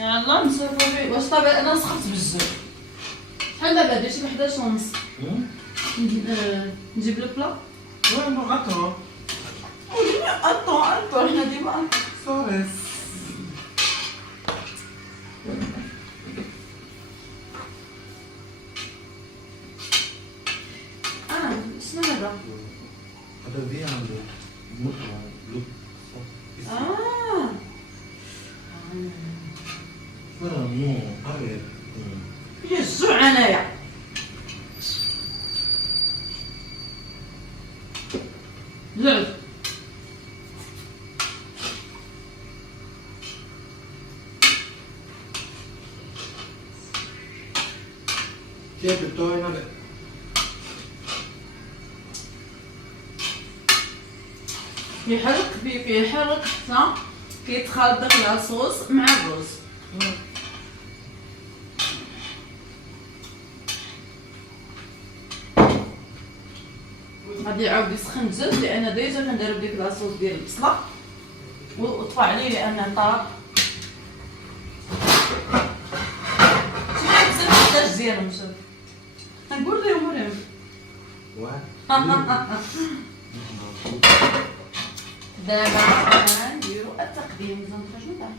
يلا نسولفو. واش طاب انا سخرت بزاف. شحال دابا هادي شي 11:30. نجيب لو بلا. Ouais, non, attends. attends حنا ديما Ça reste. شنو هذا؟ هذا bien le non, arrête. يجوع انايا. زعل كيف بتوعي هذا؟ يحرك حتى كيتخلط داك لاصوص مع الرز. غادي يعاود يسخن بزاف لان ديجا كنديرو بديك لاصوص ديال البصله وطفى عليه لان طاب. شحال بزاف الحاج ديالهم شوف نقول لهم مريم. دابا نديرو التقديم. نخرج من بعد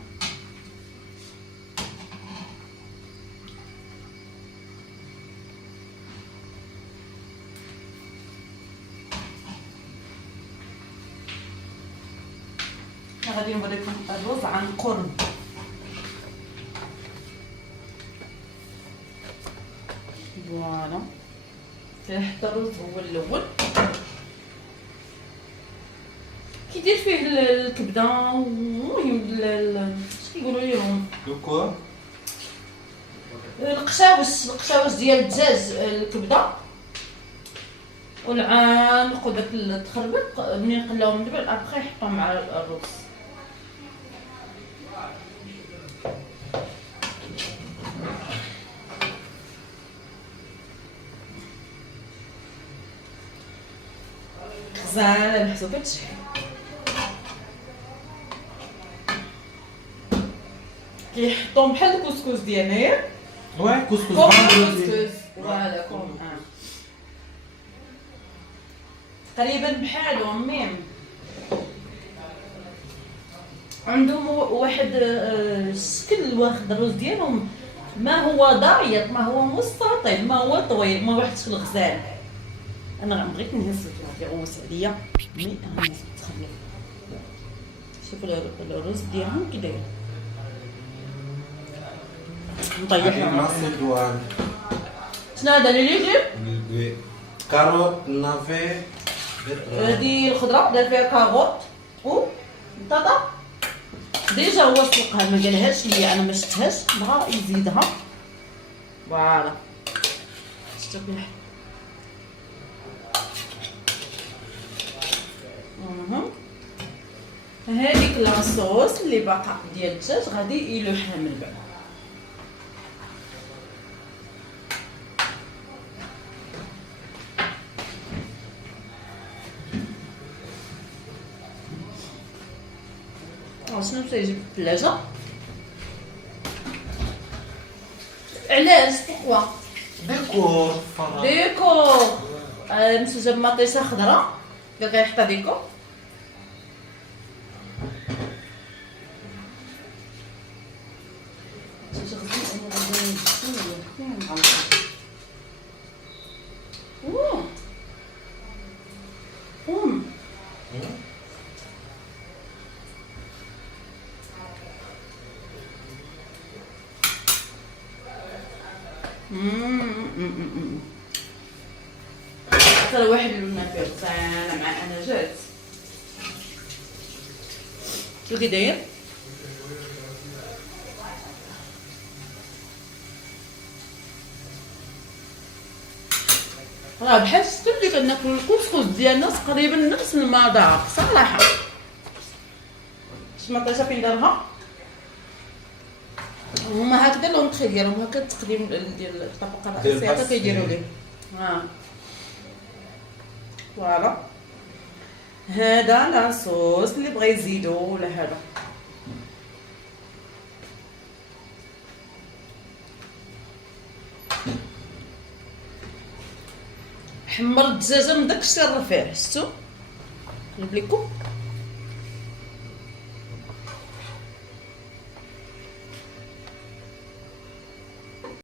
غادي نوريكم الرز عن قرب. فوالا فيه حتى الرز هو الاول كيدير فيه الكبده. المهم اش كيقولوا ليهم Le quoi? القشاوش ديال الدجاج. الكبده والعنق وداك التخربيق منين قلاو من بعد ابخي يحطوهم مع الرز. غزال محسوبه تشحي. كيحطوهم بحال الكسكس ديالنا. Ouais, couscous. كوم الكسكس. فوالا كوم تقريبا بحالهم. ميم عندهم واحد الشكل واخد الرز ديالهم ما هو ضايق ما هو مستطيل ما هو طويل ما واحد شكل غزال. انا بغيت نهز فيه غوص عليا مي انا تخلف. شوفوا الرز ديالهم كي داير نطيحها. macédoine. شنو هذا اللي يجي؟ كاروت نافي. هذه الخضره دار فيها كاروت و بطاطا. ديجا هو سلقها ما قالهاش لي انا ما شفتهاش بغا يزيدها. فوالا شفتو مليح. هذيك لاصوص اللي باقا ديال الدجاج غادي يلوحها من بعد. شنو تيجي في الثلاجه؟ علاش؟ بوكوا ديكور فرح. ديكور. مسوجه بمطيشه خضراء قال كيحطها ديكور. ترى واحد اللون فيه غزاله مع انا جات. شو كي داير؟ راه بحال شتو اللي كناكل الكسكس ديالنا تقريبا نفس المذاق صراحه. شي مطيشه فين دارها هما هكذا لونطخي ديالهم هكا التقديم ديال الطبقه الرئيسيه هكا كيديروا ليه. فوالا هذا لاصوص اللي بغى يزيدو ولا هذا حمر الدجاجه من داك الشيء الرفيع، شفتوا؟ نقلب لكم